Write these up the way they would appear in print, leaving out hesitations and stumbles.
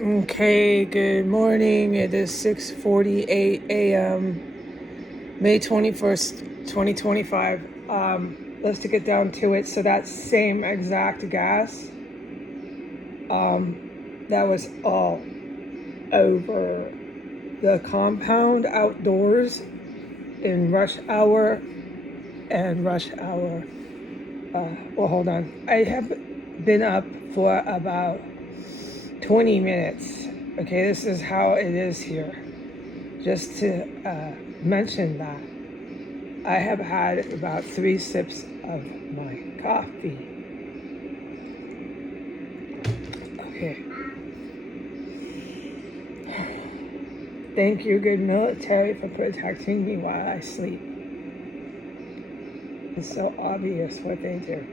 Okay, good morning. It is 6:48 a.m. May 21st, 2025. Let's get down to it. So that same exact gas, that was all over the compound outdoors in rush hour and rush hour. Well, hold on. I have been up for about 20 minutes. Okay, this is how it is here. Just to mention that I have had about 3 sips of my coffee. Okay. Thank you, good military, for protecting me while I sleep. It's so obvious what they do.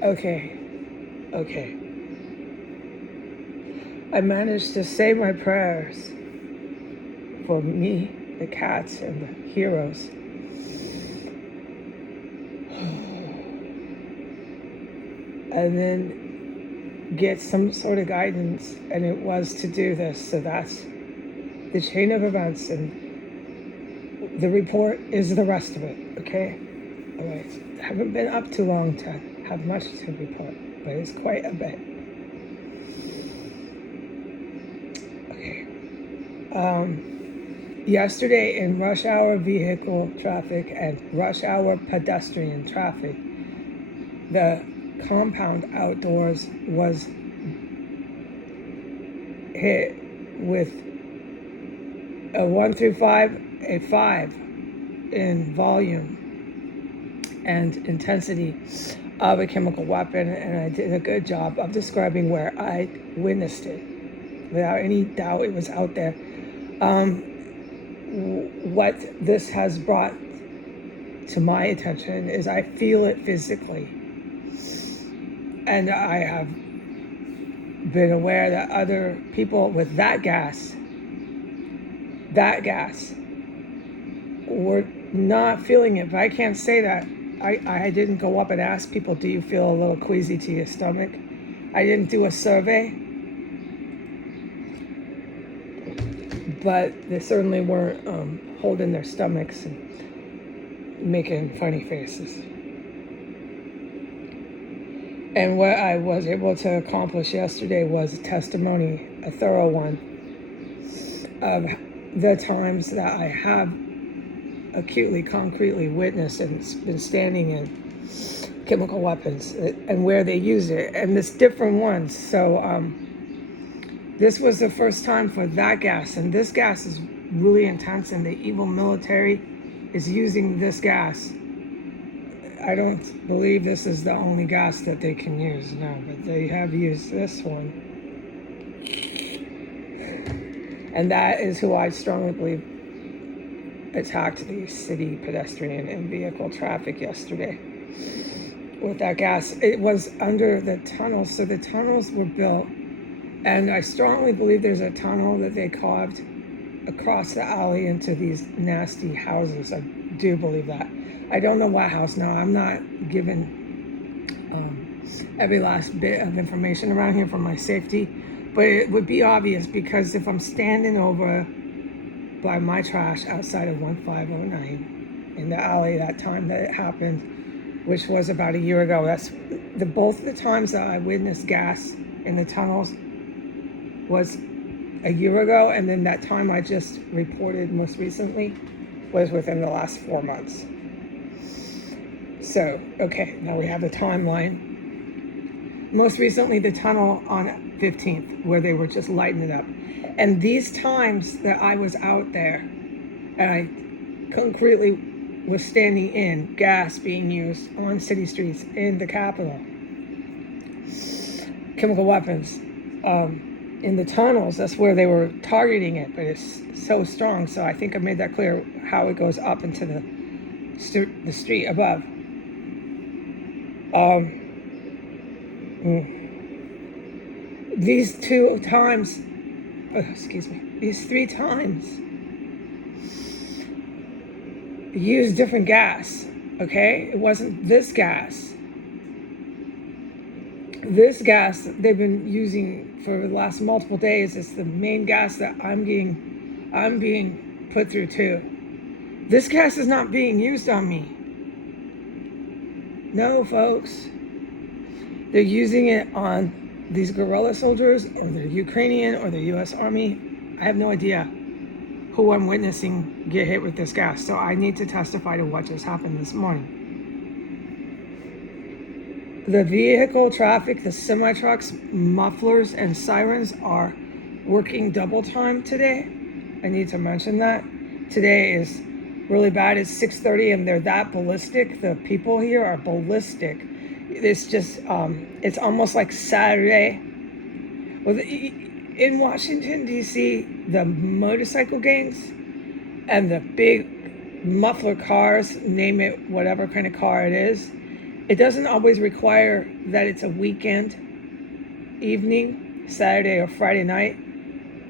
Okay. I managed to say my prayers for me, the cats, and the heroes. And then get some sort of guidance, and it was to do this. So that's the chain of events, and the report is the rest of it. Okay. All right. I haven't been up too long to have much to report, but it's quite a bit. Okay. Yesterday in rush hour vehicle traffic and rush hour pedestrian traffic, the compound outdoors was hit with a 1 through 5, a 5 in volume and intensity of a chemical weapon, and I did a good job of describing where I witnessed it. Without any doubt, it was out there. What this has brought to my attention is I feel it physically, and I have been aware that other people with that gas were not feeling it, but I can't say that. I didn't go up and ask people, do you feel a little queasy to your stomach? I didn't do a survey, but they certainly weren't holding their stomachs and making funny faces. And what I was able to accomplish yesterday was a testimony, a thorough one, of the times that I have acutely, concretely witnessed and been standing in chemical weapons and where they use it, and it's different ones. So this was the first time for that gas, and this gas is really intense, and the evil military is using this gas. I don't believe this is the only gas that they can use now, but they have used this one. And that is who I strongly believe attacked the city pedestrian and vehicle traffic yesterday with that gas. It was under the tunnels, so the tunnels were built, and I strongly believe there's a tunnel that they carved across the alley into these nasty houses. I do believe that. I don't know what house now. I'm not given every last bit of information around here for my safety, but it would be obvious, because if I'm standing over by my trash outside of 1509 in the alley that time that it happened, which was about a year ago, that's both the times that I witnessed gas in the tunnels was a year ago, and then that time I just reported most recently was within the last 4 months. So, okay, now we have the timeline. Most recently, the tunnel on 15th, where they were just lighting it up. And these times that I was out there, and I concretely was standing in gas being used on city streets in the capital, chemical weapons, in the tunnels, that's where they were targeting it, but it's so strong. So I think I made that clear, how it goes up into the street above. These 3 times, used different gas, okay? It wasn't this gas. This gas they've been using for the last multiple days is the main gas that I'm being put through too. This gas is not being used on me. No, folks. They're using it on these guerrilla soldiers, or they're Ukrainian, or the U.S. Army. I have no idea who I'm witnessing get hit with this gas. So I need to testify to what just happened this morning. The vehicle traffic, the semi-trucks, mufflers, and sirens are working double time today. I need to mention that. Today is really bad. It's 6:30 and they're that ballistic. The people here are ballistic. It's just, it's almost like Saturday. Well, in Washington, D.C., the motorcycle gangs and the big muffler cars, name it whatever kind of car it is, it doesn't always require that it's a weekend evening, Saturday or Friday night,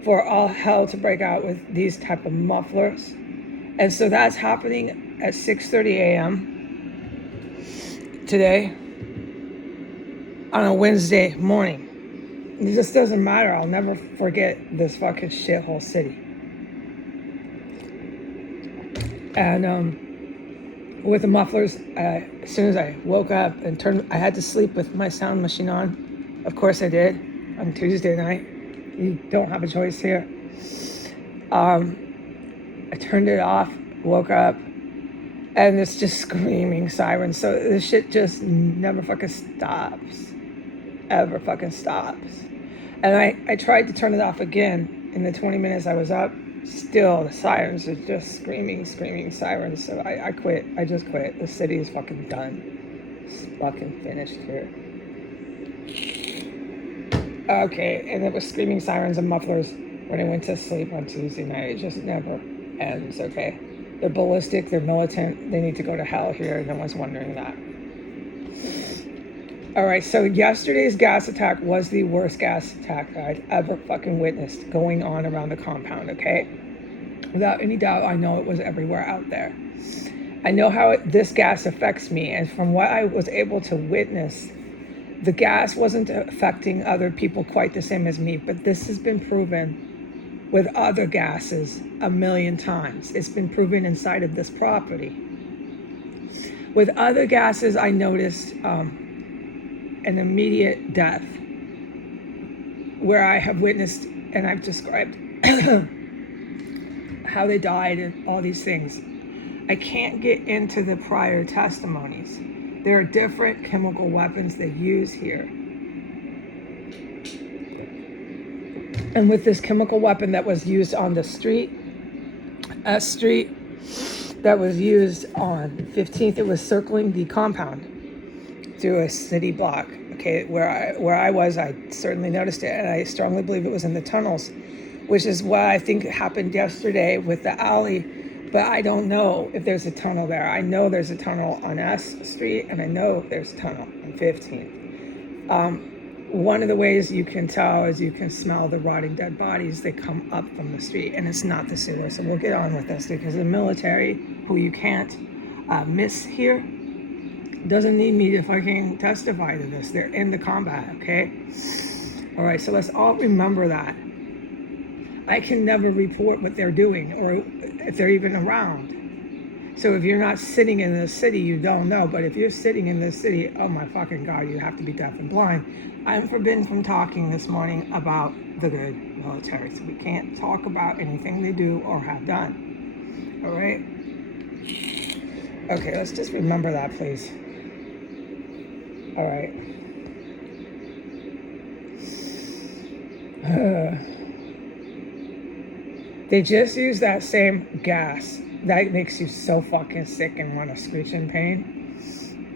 for all hell to break out with these type of mufflers. And so that's happening at 6:30 a.m. today on a Wednesday morning. It just doesn't matter. I'll never forget this fucking shithole city. And with the mufflers, as soon as I woke up and I had to sleep with my sound machine on. Of course I did, on Tuesday night. You don't have a choice here. I turned it off, woke up, and it's just screaming sirens. So this shit just never fucking stops. Ever fucking stops. And I tried to turn it off again in the 20 minutes I was up. Still, the sirens are just screaming sirens. So I quit. I just quit. The city is fucking done. It's fucking finished here. Okay, and it was screaming sirens and mufflers when I went to sleep on Tuesday night. It just never ends, okay? They're ballistic, they're militant, they need to go to hell here. No one's wondering that. All right, so yesterday's gas attack was the worst gas attack that I'd ever fucking witnessed going on around the compound, okay? Without any doubt, I know it was everywhere out there. I know how this gas affects me, and from what I was able to witness, the gas wasn't affecting other people quite the same as me, but this has been proven with other gases a million times. It's been proven inside of this property. With other gases, I noticed an immediate death where I have witnessed and I've described how they died and all these things. I can't get into the prior testimonies. There are different chemical weapons they use here. And with this chemical weapon that was used on the street, S Street, that was used on 15th, it was circling the compound through a city block. Okay, where I was, I certainly noticed it, and I strongly believe it was in the tunnels, which is what I think happened yesterday with the alley. But I don't know if there's a tunnel there. I know there's a tunnel on S Street, and I know there's a tunnel on 15th. One of the ways you can tell is you can smell the rotting dead bodies. They come up from the street, and it's not the sewer. So we'll get on with this, because the military, who you can't miss here, doesn't need me to fucking testify to this. They're in the combat, okay? All right, so let's all remember that. I can never report what they're doing or if they're even around. So if you're not sitting in this city, you don't know. But if you're sitting in this city, oh my fucking God, you have to be deaf and blind. I'm forbidden from talking this morning about the good military. So we can't talk about anything they do or have done. All right? Okay, let's just remember that, please. All right. They just use that same gas that makes you so fucking sick and want to screech in pain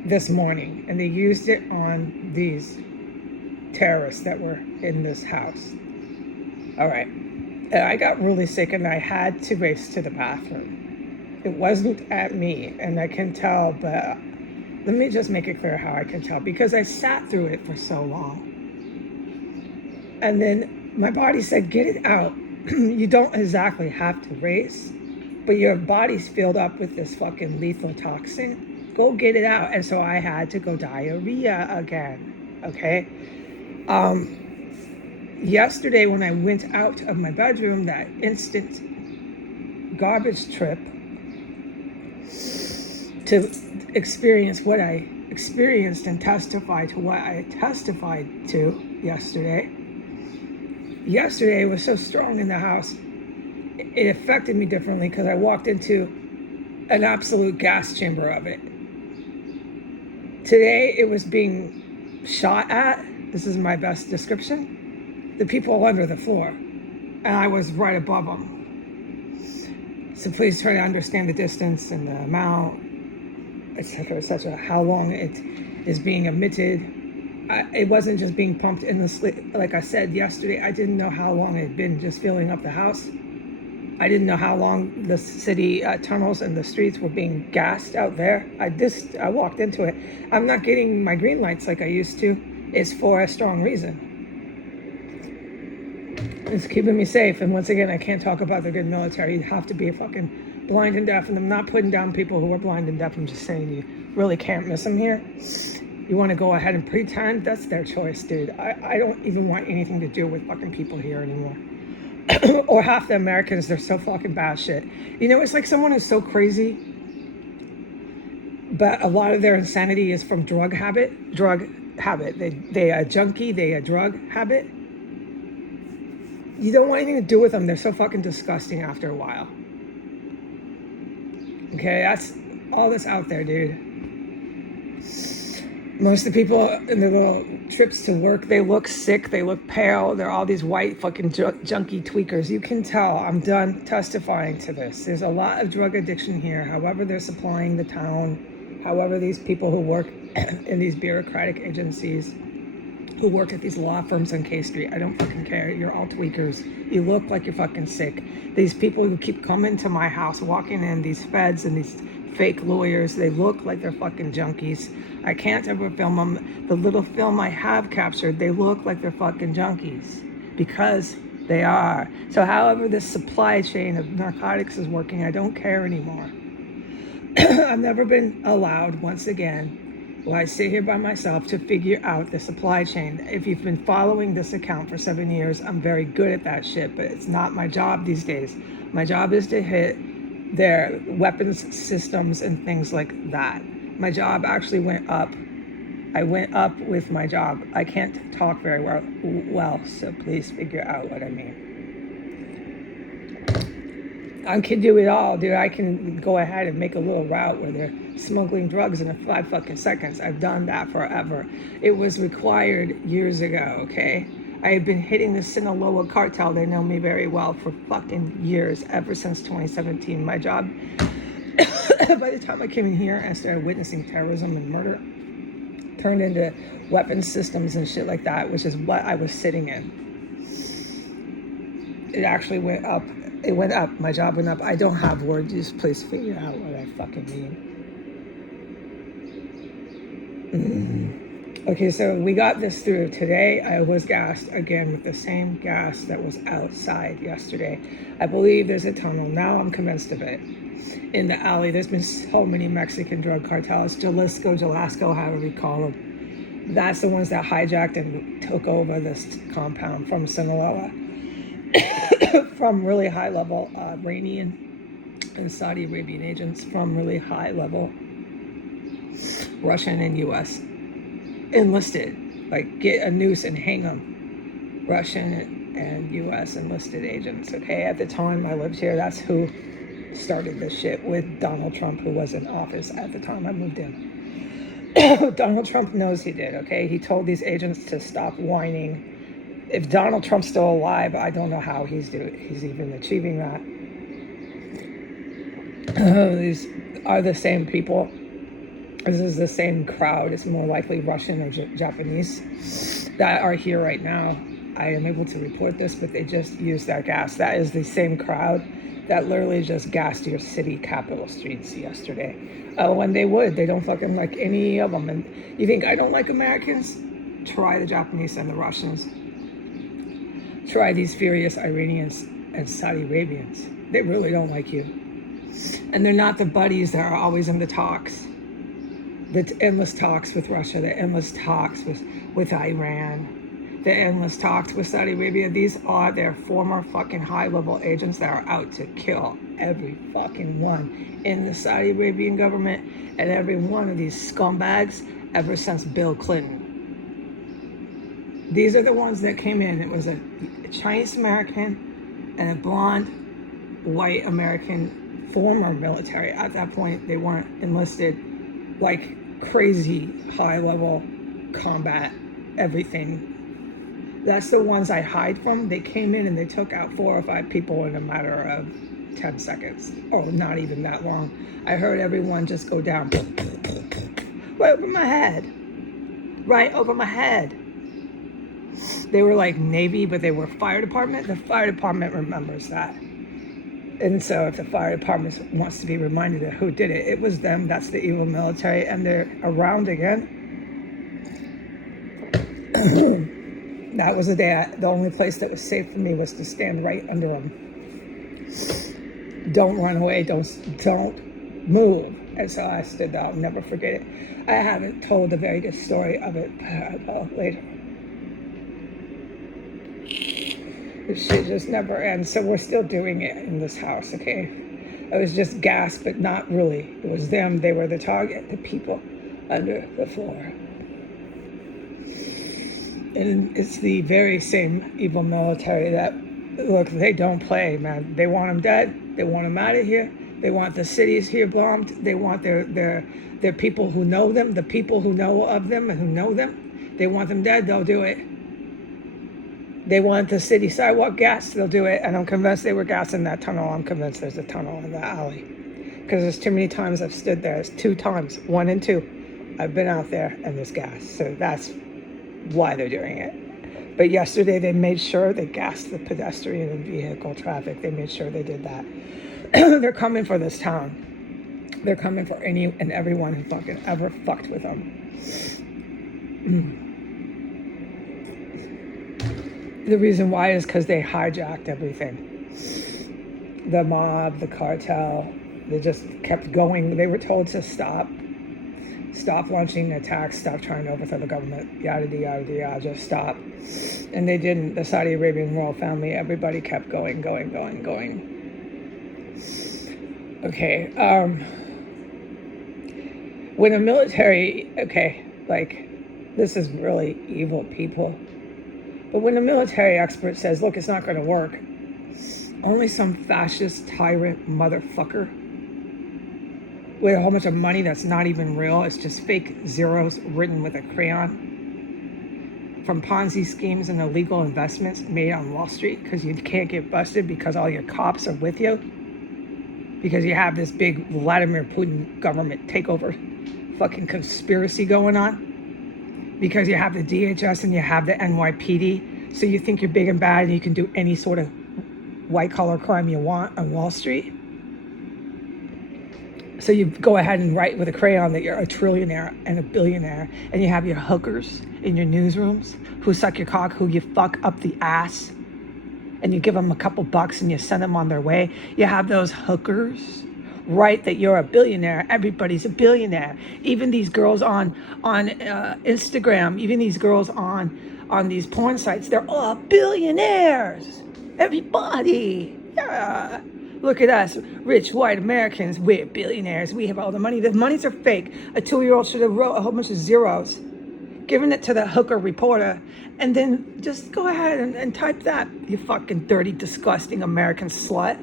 this morning. And they used it on these terrorists that were in this house. All right. And I got really sick and I had to race to the bathroom. It wasn't at me, and I can tell, but let me just make it clear how I can tell, because I sat through it for so long. And then my body said, get it out. You don't exactly have to race, but your body's filled up with this fucking lethal toxin. Go get it out. And so I had to go diarrhea again, okay? Yesterday, when I went out of my bedroom, that instant garbage trip to experience what I experienced and testify to what I testified to yesterday. Yesterday was so strong in the house, it affected me differently because I walked into an absolute gas chamber of it. Today, it was being shot at. This is my best description. The people under the floor, and I was right above them. So please try to understand the distance and the amount, etc., etc. How long it is being emitted. It wasn't just being pumped in the sleep. Like I said yesterday, I didn't know how long it had been just filling up the house. I didn't know how long the city tunnels and the streets were being gassed out there. I walked into it. I'm not getting my green lights like I used to. It's for a strong reason. It's keeping me safe. And once again, I can't talk about the good military. You have to be a fucking blind and deaf. And I'm not putting down people who are blind and deaf. I'm just saying you really can't miss them here. You want to go ahead and pretend? That's their choice, dude. I don't even want anything to do with fucking people here anymore. Or half the Americans, they're so fucking bad shit. You know, it's like someone who's so crazy, but a lot of their insanity is from drug habit. They a junkie, they a drug habit. You don't want anything to do with them. They're so fucking disgusting after a while. Okay, that's all that's out there, dude. Most of the people in their little trips to work, they look sick, they look pale. They're all these white fucking junky tweakers. You can tell. I'm done testifying to this. There's a lot of drug addiction here. However they're supplying the town, however these people who work in these bureaucratic agencies, who work at these law firms on K Street, I don't fucking care. You're all tweakers. You look like you're fucking sick. These people who keep coming to my house, walking in, these feds and these fake lawyers, they look like they're fucking junkies. I can't ever film them. The little film I have captured, they look like they're fucking junkies, because they are. So however this supply chain of narcotics is working, I don't care anymore. I've never been allowed, once again, while I sit here by myself, to figure out the supply chain. If you've been following this account for 7 years, I'm very good at that shit, but it's not my job these days. My job is to hit their weapons systems and things like that. My job actually went up. I went up with my job. I can't talk very well, so please figure out what I mean. I can do it all, dude. I can go ahead and make a little route where they're smuggling drugs in 5 fucking seconds. I've done that forever. It was required years ago, okay? I had been hitting the Sinaloa cartel. They know me very well for fucking years, ever since 2017. My job, by the time I came in here and started witnessing terrorism and murder, turned into weapons systems and shit like that, which is what I was sitting in. It actually went up. It went up. My job went up. I don't have words. Just please figure out what I fucking mean. Okay, so we got this through. Today, I was gassed again with the same gas that was outside yesterday. I believe there's a tunnel. Now I'm convinced of it. In the alley, there's been so many Mexican drug cartels. Jalisco, however you call them. That's the ones that hijacked and took over this compound from Sinaloa. From really high level Iranian and Saudi Arabian agents, from really high level Russian and US enlisted, like get a noose and hang them, Russian and US enlisted agents. Okay, at the time I lived here, that's who started this shit with Donald Trump, who was in office at the time I moved in. Donald Trump knows he did, okay? He told these agents to stop whining. If Donald Trump's still alive, I don't know how he's even achieving that. These are the same people. This is the same crowd. It's more likely Russian or Japanese that are here right now. I am able to report this, but they just used that gas. That is the same crowd that literally just gassed your city capital streets yesterday. When they don't fucking like any of them. And you think I don't like Americans? Try the Japanese and the Russians. Try these furious Iranians and Saudi Arabians. They really don't like you. And they're not the buddies that are always in the talks. The endless talks with Russia, the endless talks with Iran, the endless talks with Saudi Arabia. These are their former fucking high-level agents that are out to kill every fucking one in the Saudi Arabian government and every one of these scumbags ever since Bill Clinton. These are the ones that came in. It was a Chinese American and a blonde white American former military. At that point, they weren't enlisted, like crazy high-level combat, everything. That's the ones I hide from. They came in and they took out 4 or 5 people in a matter of 10 seconds, or not even that long. I heard everyone just go down right over my head. Right over my head. They were like Navy, but they were fire department. The fire department remembers that. And so if the fire department wants to be reminded of who did it, it was them. That's the evil military, and they're around again. That was the day, the only place that was safe for me was to stand right under them. Don't run away, don't move. And so I stood there, I'll never forget it. I haven't told a very good story of it, but I'll later. This shit just never ends. So we're still doing it in this house, okay? It was just gas, but not really. It was them. They were the target, the people under the floor. And it's the very same evil military that, look, they don't play, man. They want them dead. They want them out of here. They want the cities here bombed. They want their people who know them, the people who know of them and who know them. They want them dead. They'll do it. They want the city sidewalk gassed. They'll do it. And I'm convinced they were gassing that tunnel. I'm convinced there's a tunnel in the alley. Because there's too many times I've stood there. It's 2 times, 1 and 2. I've been out there and there's gas. So that's why they're doing it. But yesterday they made sure they gassed the pedestrian and vehicle traffic. They made sure they did that. They're coming for this town. They're coming for any and everyone who fucking ever fucked with them. The reason why is because they hijacked everything. The mob, the cartel, they just kept going. They were told to stop launching attacks, stop trying to overthrow the government, yada, yada, yada, just stop. And they didn't. The Saudi Arabian royal family, everybody kept going. Okay, when a military, this is really evil people, but when a military expert says, look, it's not going to work, only some fascist tyrant motherfucker with a whole bunch of money that's not even real, it's just fake zeros written with a crayon, from Ponzi schemes and illegal investments made on Wall Street, because you can't get busted because all your cops are with you, because you have this big Vladimir Putin government takeover fucking conspiracy going on, because you have the DHS and you have the NYPD, so you think you're big and bad and you can do any sort of white-collar crime you want on Wall Street. So you go ahead and write with a crayon that you're a trillionaire and a billionaire, and you have your hookers in your newsrooms who suck your cock, who you fuck up the ass, and you give them a couple bucks and you send them on their way. You have those hookers write that you're a billionaire. Everybody's a billionaire. Even these girls on Instagram, even these girls on these porn sites, they're all billionaires. Everybody. Yeah. Look at us, rich white Americans. We're billionaires. We have all the money. The monies are fake. A 2-year-old should have wrote a whole bunch of zeros, given it to the hooker reporter, and then just go ahead and type that, you fucking dirty, disgusting American slut.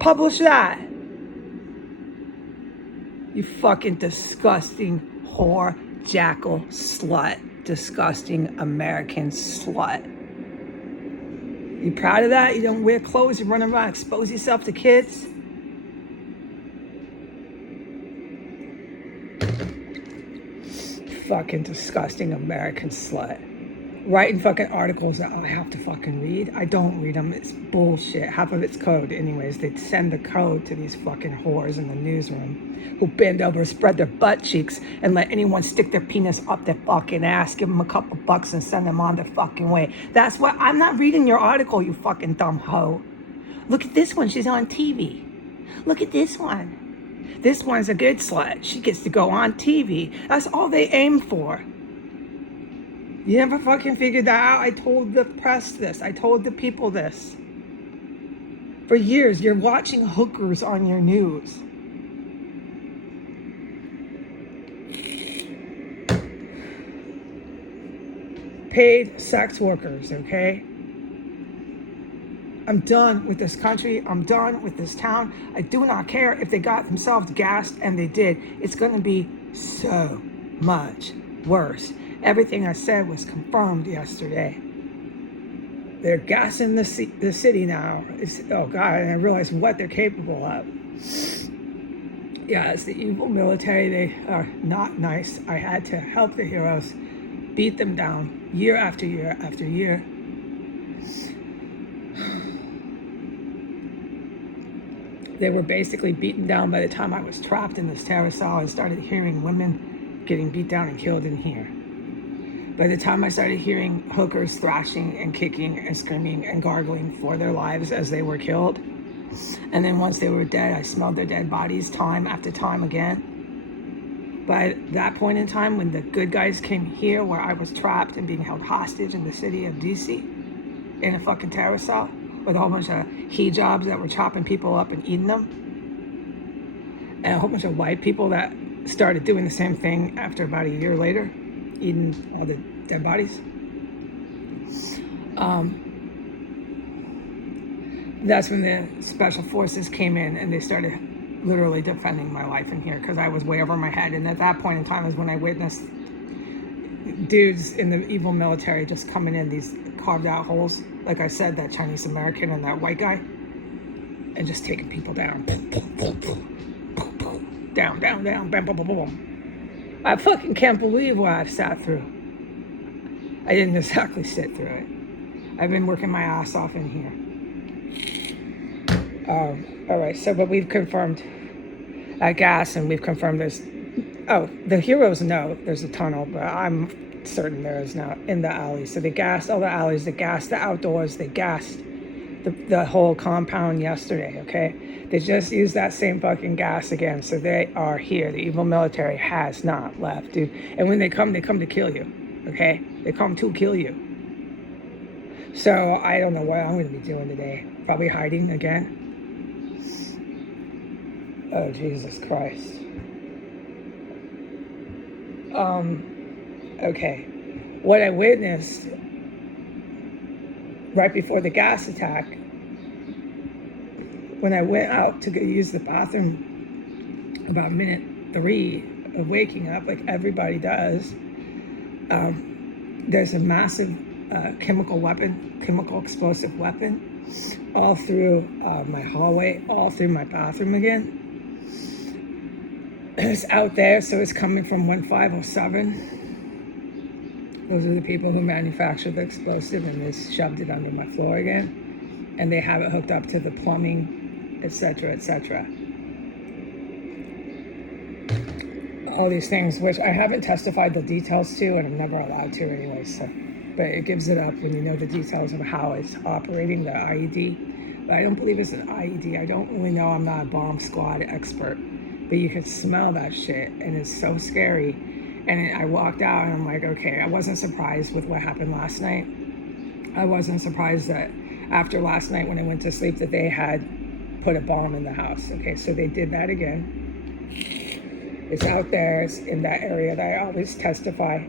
Publish that. You fucking disgusting whore, jackal, slut, disgusting American slut. You proud of that? You don't wear clothes, you run around, expose yourself to kids? Fucking disgusting American slut. Writing fucking articles that I have to fucking read. I don't read them. It's bullshit. Half of it's code. Anyways, they send the code to these fucking whores in the newsroom who bend over, spread their butt cheeks, and let anyone stick their penis up their fucking ass, give them a couple bucks and send them on their fucking way. That's why I'm not reading your article, you fucking dumb hoe. Look at this one. She's on TV. Look at this one. This one's a good slut. She gets to go on TV. That's all they aim for. You never fucking figured that out? I told the press this. I told the people this. For years, you're watching hookers on your news. Paid sex workers, okay? I'm done with this country. I'm done with this town. I do not care if they got themselves gassed, and they did. It's going to be so much worse. Everything I said was confirmed yesterday. They're gassing the city now. Oh, God, and I realize what they're capable of. Yeah, it's the evil military. They are not nice. I had to help the heroes beat them down year after year after year. They were basically beaten down by the time I was trapped in this terror cell and started hearing women getting beat down and killed in here. By the time I started hearing hookers thrashing and kicking and screaming and gargling for their lives as they were killed. And then once they were dead, I smelled their dead bodies time after time again. By that point in time, when the good guys came here where I was trapped and being held hostage in the city of DC in a fucking terror cell, with a whole bunch of hijabs that were chopping people up and eating them. And a whole bunch of white people that started doing the same thing after about a year later, eating all the dead bodies. That's when the special forces came in and they started literally defending my life in here because I was way over my head. And at that point in time is when I witnessed dudes in the evil military just coming in these carved out holes, like I said, that Chinese American and that white guy, and just taking people down. Down, down, down, bam, bam, bam, bam. I fucking can't believe what I've sat through. I didn't exactly sit through it. I've been working my ass off in here. All right, so but we've confirmed gas, and we've confirmed there's, the heroes know there's a tunnel, but I'm certain there is now in the alleys. So they gassed all the alleys, they gassed the outdoors, they gassed the whole compound yesterday, okay? They just used that same fucking gas again, so they are here. The evil military has not left, dude. And when they come to kill you, okay? They come to kill you. So I don't know what I'm gonna be doing today. Probably hiding again. Oh, Jesus Christ. Okay. What I witnessed right before the gas attack, when I went out to go use the bathroom about minute 3 of waking up, like everybody does, there's a massive chemical explosive weapon all through my hallway, all through my bathroom again. It's out there, so it's coming from 1507. Those are the people who manufactured the explosive, and they shoved it under my floor again. And they have it hooked up to the plumbing, etc., etc. All these things, which I haven't testified the details to, and I'm never allowed to anyway, so. But it gives it up when you know the details of how it's operating, the IED. But I don't believe it's an IED. I don't really know. I'm not a bomb squad expert. But you can smell that shit, and it's so scary. And I walked out, and I'm like, okay, I wasn't surprised with what happened last night. I wasn't surprised that after last night when I went to sleep that they had put a bomb in the house. Okay, so they did that again. It's out there. It's in that area that I always testify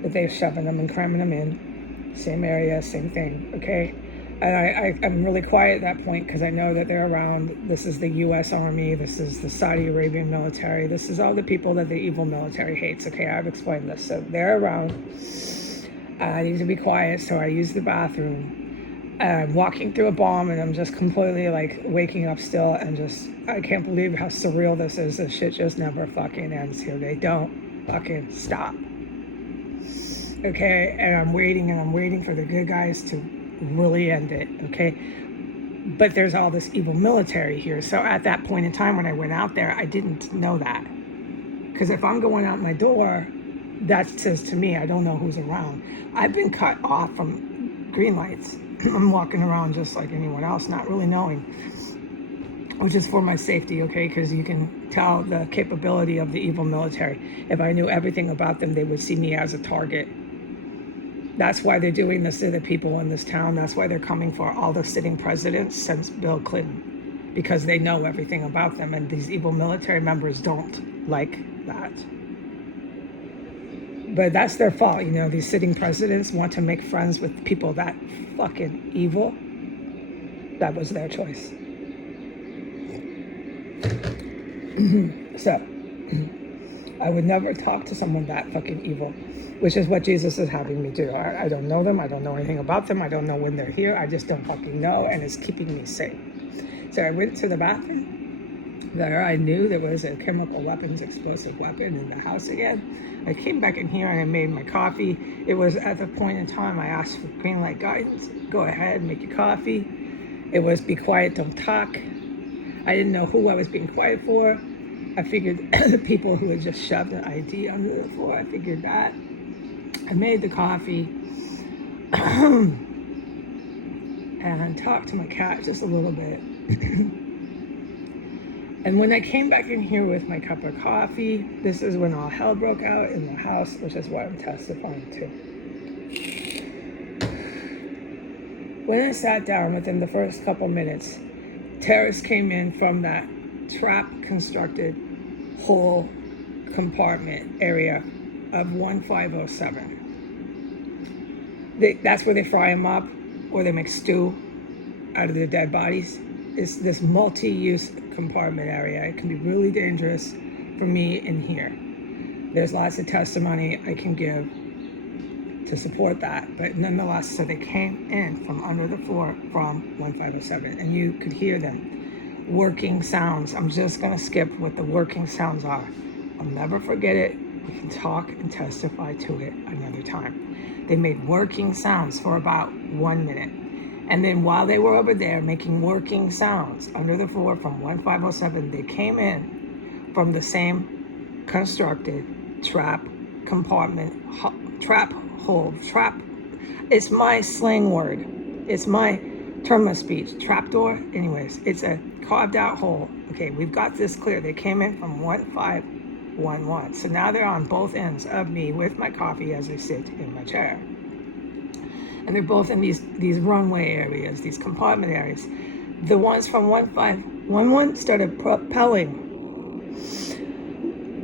that they're shoving them and cramming them in. Same area, same thing, okay? And I'm really quiet at that point because I know that they're around. This is the U.S. Army. This is the Saudi Arabian military. This is all the people that the evil military hates. Okay, I've explained this. So they're around. I need to be quiet, so I use the bathroom. I'm walking through a bomb, and I'm just completely like waking up still, and just I can't believe how surreal this is. This shit just never fucking ends here. They don't fucking stop. Okay, and I'm waiting for the good guys to really end it, okay? But there's all this evil military here. So at that point in time when I went out there, I didn't know that. Because if I'm going out my door, that says to me, I don't know who's around. I've been cut off from green lights. I'm walking around just like anyone else, not really knowing, which is for my safety, okay? Because you can tell the capability of the evil military. If I knew everything about them, they would see me as a target. That's why they're doing this to the people in this town. That's why they're coming for all the sitting presidents since Bill Clinton, because they know everything about them, and these evil military members don't like that. But that's their fault, these sitting presidents want to make friends with people that fucking evil. That was their choice. So, I would never talk to someone that fucking evil, which is what Jesus is having me do. I don't know them. I don't know anything about them. I don't know when they're here. I just don't fucking know, and it's keeping me safe. So I went to the bathroom. There I knew there was a chemical weapons, explosive weapon in the house again. I came back in here and I made my coffee. It was at the point in time I asked for green light guidance. Go ahead, make your coffee. It was be quiet, don't talk. I didn't know who I was being quiet for. I figured the people who had just shoved an ID under the floor, I figured that. I made the coffee and talked to my cat just a little bit. And when I came back in here with my cup of coffee, this is when all hell broke out in the house, which is what I'm testifying to. When I sat down, within the first couple minutes, terrorists came in from that trap-constructed whole compartment area of 1507. That's where they fry them up, or they make stew out of their dead bodies. It's this multi-use compartment area. It can be really dangerous for me in here. There's lots of testimony I can give to support that, but nonetheless, so they came in from under the floor from 1507, and you could hear them working sounds. I'm just going to skip what the working sounds are. I'll never forget it. We can talk and testify to it another time. They made working sounds for about 1 minute. And then while they were over there making working sounds under the floor from 1507, they came in from the same constructed trap compartment, trap hole, trap. It's my slang word. It's my term of speech. Trapdoor. Anyways, it's a carved out hole. Okay, we've got this clear. They came in from 1511. So now they're on both ends of me with my coffee as I sit in my chair. And they're both in these runway areas, these compartment areas. The ones from 1511 started propelling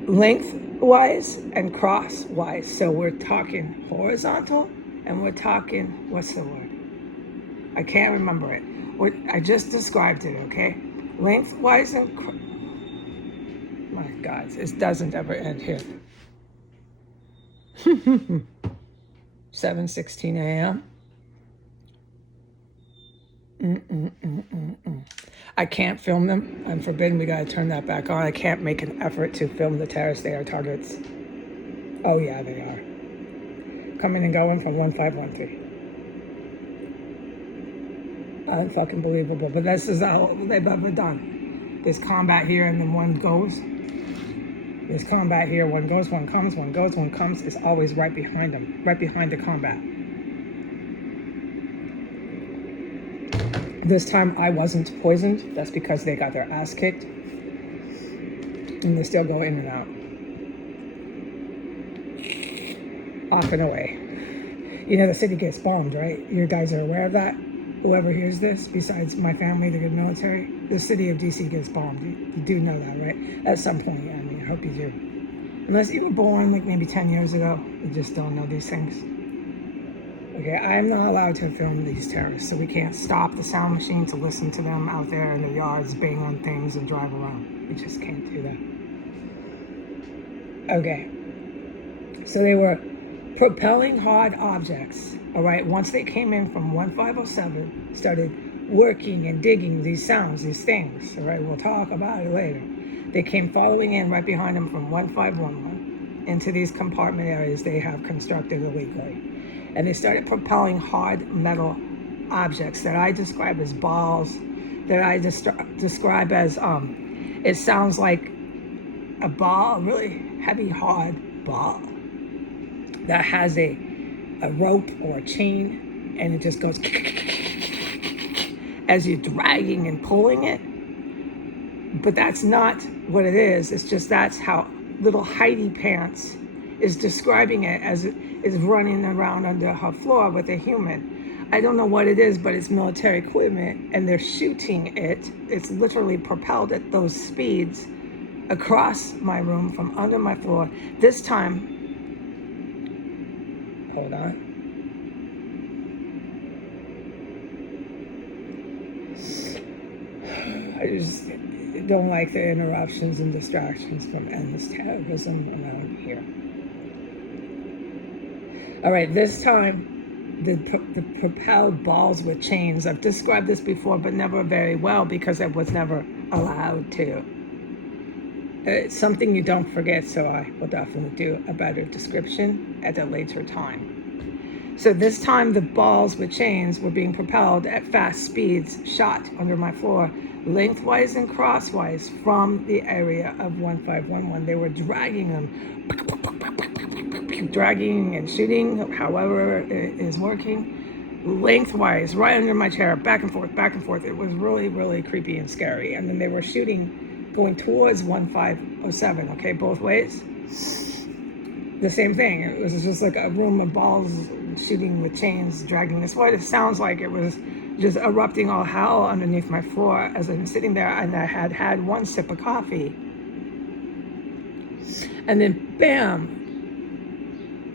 lengthwise and crosswise. So we're talking horizontal, and we're talking, what's the word? I can't remember it. I just described it, okay? Lengthwise and my God, this doesn't ever end here. 7:16 a.m. I can't film them. I'm forbidden. We got to turn that back on. I can't make an effort to film the terrorists. They are targets. Oh, yeah, they are. Coming and going from 1513. Unfucking believable. But this is all they've ever done. There's combat here, and then one goes. There's combat here. One goes, one comes, one goes, one comes. It's always right behind them, right behind the combat. This time I wasn't poisoned. That's because they got their ass kicked. And they still go in and out. Off and away. The city gets bombed, right? You guys are aware of that? Whoever hears this, besides my family, the good military, the city of DC gets bombed. You do know that, right? At some point, I mean, I hope you do. Unless you were born like maybe 10 years ago, you just don't know these things. Okay, I'm not allowed to film these terrorists, so we can't stop the sound machine to listen to them out there in the yards, bang on things and drive around. We just can't do that. Okay, so they were propelling hard objects, all right? Once they came in from 1507, started working and digging these sounds, these things, all right? We'll talk about it later. They came following in right behind them from 1511 into these compartment areas they have constructed illegally. And they started propelling hard metal objects that I describe as balls, that I describe as, it sounds like a ball, a really heavy, hard ball that has a rope or a chain, and it just goes as you're dragging and pulling it. But that's not what it is. It's just that's how little Heidi Pants is describing it, as is running around under her floor with a human. I don't know what it is, but it's military equipment, and they're shooting it. It's literally propelled at those speeds across my room from under my floor. This time, hold on. I just don't like the interruptions and distractions from endless terrorism around here. All right, this time, the propelled balls with chains. I've described this before, but never very well because I was never allowed to. It's something you don't forget, so I will definitely do a better description at a later time. So this time, the balls with chains were being propelled at fast speeds, shot under my floor, lengthwise and crosswise from the area of 1511. They were dragging them, dragging and shooting, however it is working, lengthwise, right under my chair, back and forth, back and forth. It was really, really creepy and scary. And then they were shooting, going towards 1507, okay, both ways. The same thing. It was just like a room of balls shooting with chains, dragging this way. It sounds like it was just erupting all hell underneath my floor as I'm sitting there, and I had had one sip of coffee. And then bam,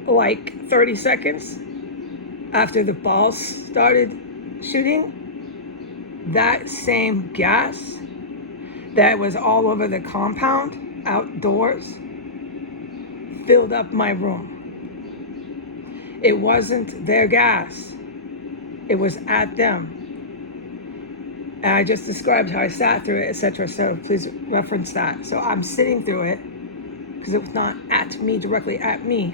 like 30 seconds after the balls started shooting, that same gas that was all over the compound outdoors filled up my room. It wasn't their gas. It was at them. And I just described how I sat through it, etc. So please reference that. So I'm sitting through it because it was not at me, directly at me.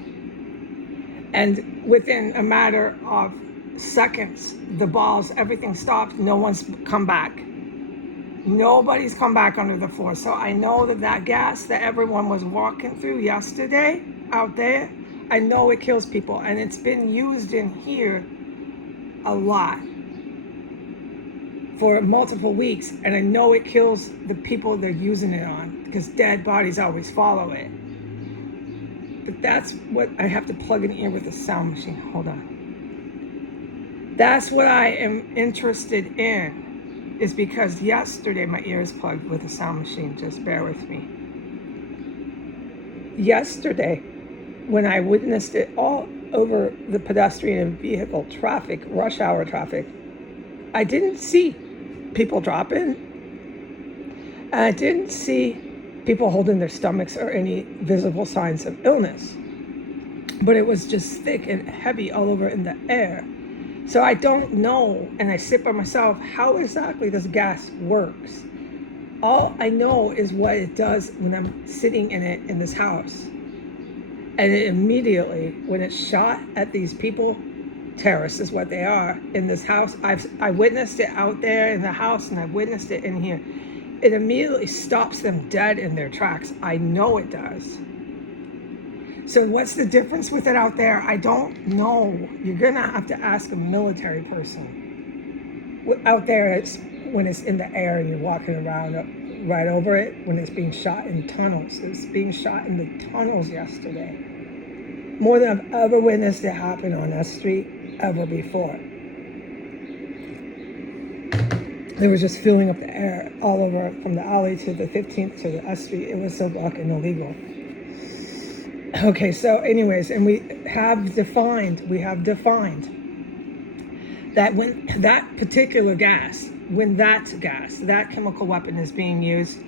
And within a matter of seconds, the balls, everything stopped. No one's come back. Nobody's come back under the floor. So I know that gas that everyone was walking through yesterday out there, I know it kills people, and it's been used in here a lot for multiple weeks, and I know it kills the people they're using it on because dead bodies always follow it. But that's what I have to plug in ear with a sound machine. Hold on. That's what I am interested in, is because yesterday my ears plugged with a sound machine. Just bear with me. Yesterday, when I witnessed it all over the pedestrian and vehicle traffic, rush hour traffic, I didn't see people dropping. And I didn't see people holding their stomachs or any visible signs of illness. But it was just thick and heavy all over in the air. So I don't know, and I sit by myself, how exactly this gas works. All I know is what it does when I'm sitting in it in this house. And it immediately, when it's shot at these people, terrorists is what they are, in this house, I witnessed it out there in the house, and I witnessed it in here. It immediately stops them dead in their tracks. I know it does. So what's the difference with it out there? I don't know. You're gonna have to ask a military person. Out there, it's when it's in the air and you're walking around right over it, when it's being shot in tunnels. It's being shot in the tunnels yesterday. More than I've ever witnessed it happen on that street ever before. They were just filling up the air all over from the alley to the 15th to the S Street. It was so fucking illegal. Okay, so anyways, and we have defined that when that particular gas, that chemical weapon is being used,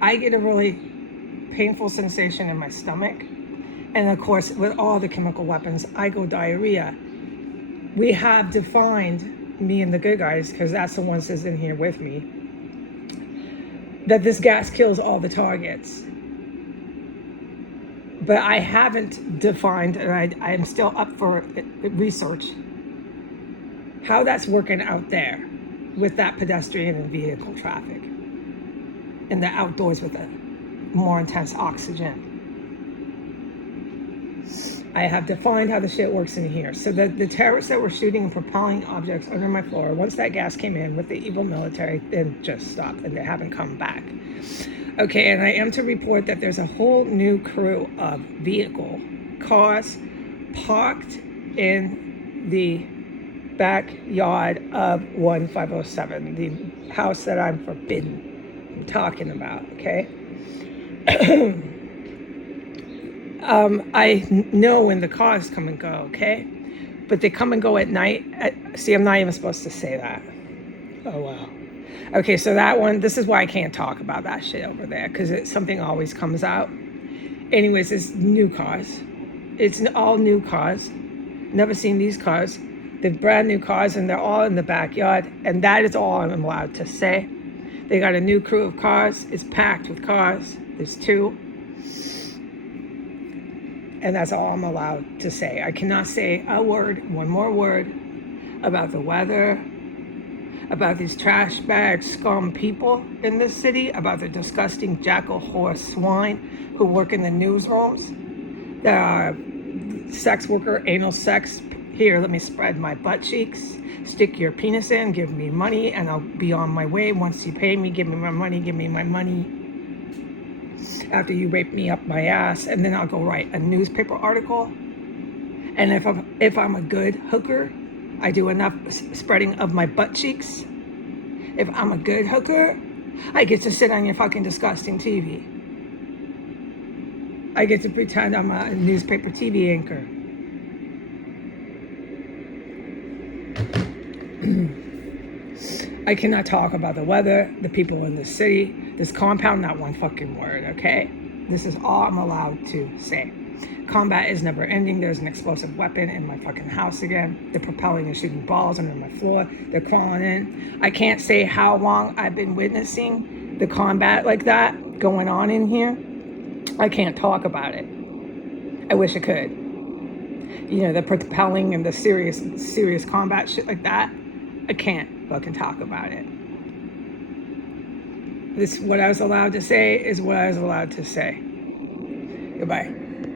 I get a really painful sensation in my stomach. And of course, with all the chemical weapons, I go diarrhea. We have defined, me and the good guys, because that's the ones that's in here with me, that this gas kills all the targets. But I haven't defined, and I'm still up for research, how that's working out there with that pedestrian and vehicle traffic in the outdoors with a more intense oxygen. I have defined how the shit works in here. So the terrorists that were shooting and propelling objects under my floor, once that gas came in with the evil military, then just stopped, and they haven't come back. Okay, and I am to report that there's a whole new crew of vehicle, cars, parked in the backyard of 1507, the house that I'm forbidden from talking about, okay? I know when the cars come and go, okay? But they come and go at night. See, I'm not even supposed to say that. Oh, wow. Okay, so that one, this is why I can't talk about that shit over there, because something always comes out. Anyways, it's new cars. It's all new cars. Never seen these cars. They're brand new cars, and they're all in the backyard, and that is all I'm allowed to say. They got a new crew of cars. It's packed with cars. There's 2. And that's all I'm allowed to say. I cannot say a word, one more word, about the weather, about these trash bag scum people in this city, about the disgusting jackal horse swine who work in the newsrooms. There are sex worker, anal sex. Here, let me spread my butt cheeks. Stick your penis in, give me money, and I'll be on my way. Once you pay me, give me my money, give me my money. After you rape me up my ass, and then I'll go write a newspaper article. And if I'm a good hooker, I do enough spreading of my butt cheeks. If I'm a good hooker, I get to sit on your fucking disgusting TV. I get to pretend I'm a newspaper TV anchor. I cannot talk about the weather, the people in the city, this compound, not one fucking word, okay? This is all I'm allowed to say. Combat is never ending. There's an explosive weapon in my fucking house again. They're propelling and shooting balls under my floor. They're crawling in. I can't say how long I've been witnessing the combat like that going on in here. I can't talk about it. I wish I could. You know, the propelling and the serious combat shit like that. I can't fucking talk about it. What I was allowed to say is what I was allowed to say. Goodbye.